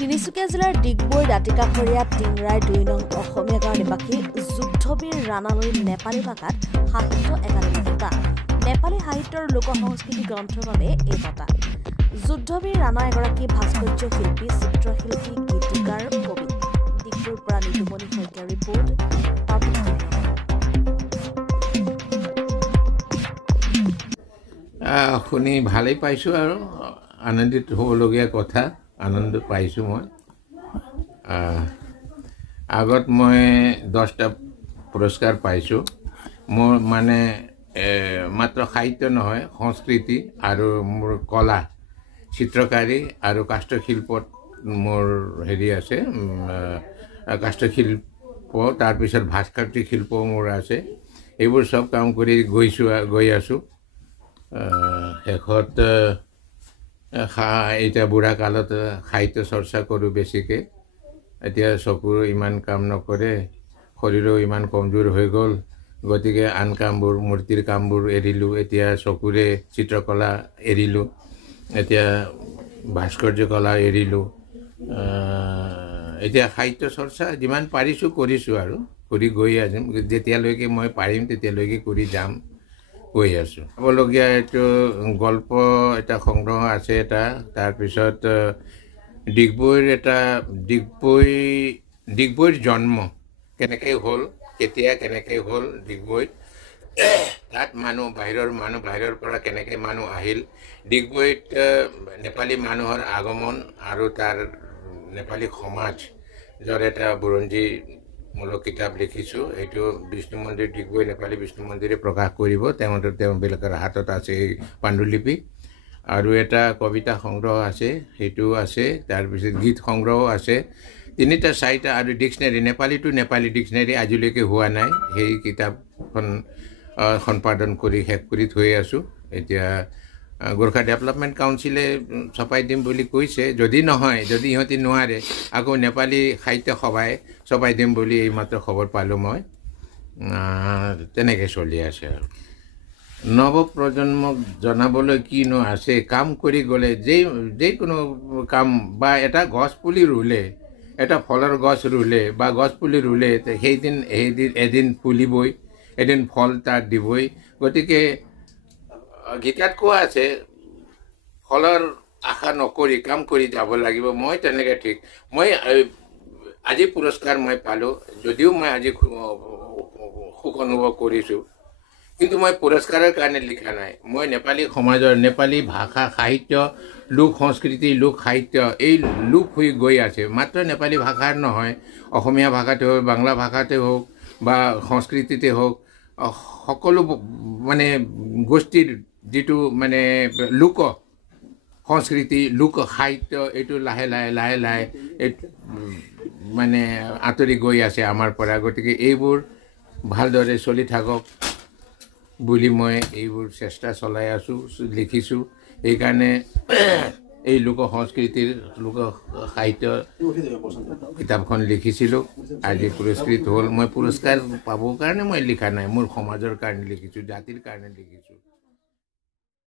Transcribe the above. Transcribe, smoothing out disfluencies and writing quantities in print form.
তিনিচুকীয়া জিলাৰ ডিগবৈ দাঁতিকাষৰীয়া টিংৰাই ২ নং অসমীয়া গাঁৱৰ নিবাসী যুদ্ধবীৰ ৰাণালৈ নেপালী ভাষাত সাহিত্য একাডেমী বঁটা। নেপালী সাহিত্যৰ লোক সংস্কৃতি গ্ৰন্থৰ বাবে এই বঁটা। যুদ্ধবীৰ ৰাণা এগৰাকী ভাস্কৰ্য শিল্পী, চিত্ৰশিল্পী, গীতিকাৰ, কবি। ডিগবৈৰ পৰা নিতুমণি শইকীয়াৰ ৰিপৰ্ট। শুনি ভালেই পাইছোঁ আৰু আনন্দিত হ'বলগীয়া কথা, আনন্দ পাইছোঁ মই। আগত মই 10টা পুৰস্কাৰ পাইছোঁ। মোৰ মানে মাত্ৰ সাহিত্য নহয়, সংস্কৃতি আৰু মোৰ কলা, চিত্ৰকাৰী আৰু কাষ্ঠশিল্পত মোৰ হেৰি আছে, কাষ্ঠশিল্প, তাৰপিছত ভাস্কৰ্য শিল্পও মোৰ আছে। এইবোৰ চব কাম কৰি গৈ আছোঁ। শেষত এতিয়া বুঢ়া কালত সাহিত্য চৰ্চা কৰোঁ বেছিকৈ। এতিয়া চকুৰ ইমান কাম নকৰে, শৰীৰো ইমান কমজোৰ হৈ গ'ল, গতিকে আন কামবোৰ, মূৰ্তিৰ কামবোৰ এৰিলোঁ। এতিয়া চকুৰে চিত্ৰকলা এৰিলোঁ, এতিয়া ভাস্কৰ্য কলা এৰিলোঁ। এতিয়া সাহিত্য চৰ্চা যিমান পাৰিছোঁ কৰিছোঁ আৰু কৰি গৈ আছোঁ। যেতিয়ালৈকে মই পাৰিম তেতিয়ালৈকে কৰি যাম, গৈ আছোঁ। চাবলগীয়া এইটো গল্প এটা সংগ্ৰহ আছে এটা। তাৰপিছত ডিগবৈৰ জন্ম কেনেকৈ হ'ল, কেনেকৈ হ'ল ডিগবৈত, তাত বাহিৰৰ পৰা কেনেকৈ মানুহ আহিল, ডিগবৈত নেপালী মানুহৰ আগমন আৰু তাৰ নেপালী সমাজৰ এটা বুৰঞ্জীমূলক কিতাপ লিখিছোঁ। এইটো বিষ্ণু মন্দিৰ, ডিগবৈ নেপালী বিষ্ণু মন্দিৰে প্ৰকাশ কৰিব। তেওঁবিলাকৰ হাতত আছে এই পাণ্ডুলিপি। আৰু এটা কবিতা সংগ্ৰহ আছে, সেইটোও আছে। তাৰপিছত গীত সংগ্ৰহো আছে। 3-4টা আৰু dictionary, Nepali to Nepali dictionary আজিলৈকে হোৱা নাই। সেই কিতাপখন সম্পাদন কৰি শেষ কৰি থৈ আছোঁ। এতিয়া গোৰ্খা ডেভেলপমেণ্ট কাউন্সিলে ছপাই দিম বুলি কৈছে। যদি ইহঁতি নোৱাৰে, আকৌ নেপালী সাহিত্য সভাই ছপাই দিম বুলি এইমাত্ৰ খবৰ পালোঁ মই। তেনেকৈ চলি আছে আৰু। নৱপ্ৰজন্মক জনাবলৈ কিনো আছে, কাম কৰি গ'লে যিকোনো কাম, বা এটা গছ পুলি ৰুলে, এটা ফলৰ গছ ৰুলে বা গছ পুলি ৰুলে, এদিন ফুলিবই, এদিন ফল তাক দিবই। গতিকে গীতাত কোৱা আছে, ফলৰ আশা নকৰি কাম কৰি যাব লাগিব। মই তেনেকৈ ঠিক। মই আজি পুৰস্কাৰ মই পালোঁ, যদিও মই আজি সুখ অনুভৱ কৰিছোঁ, কিন্তু মই পুৰস্কাৰৰ কাৰণে লিখা নাই। মই নেপালী সমাজৰ, নেপালী ভাষা, সাহিত্য, লোক সংস্কৃতি, লোক সাহিত্য এই লোক হৈ গৈ আছে। মাত্ৰ নেপালী ভাষাৰ নহয়, অসমীয়া ভাষাতে হওক, বাংলা ভাষাতে হওক বা সংস্কৃতিতে হওক, সকলো মানে গোষ্ঠীৰ যিটো মানে লোক সংস্কৃতি, লোক সাহিত্য, এইটো লাহে লাহে মানে আঁতৰি গৈ আছে আমাৰ পৰা। গতিকে এইবোৰ ভালদৰে চলি থাকক বুলি মই এইবোৰ চেষ্টা চলাই আছোঁ, লিখিছোঁ। সেইকাৰণে এই লোক সংস্কৃতিৰ, লোক সাহিত্য কিতাপখন লিখিছিলোঁ। আজি পুৰস্কৃত হ'ল। মই পুৰস্কাৰ পাবৰ কাৰণে মই লিখা নাই, মোৰ সমাজৰ কাৰণে লিখিছোঁ, জাতিৰ কাৰণে লিখিছোঁ।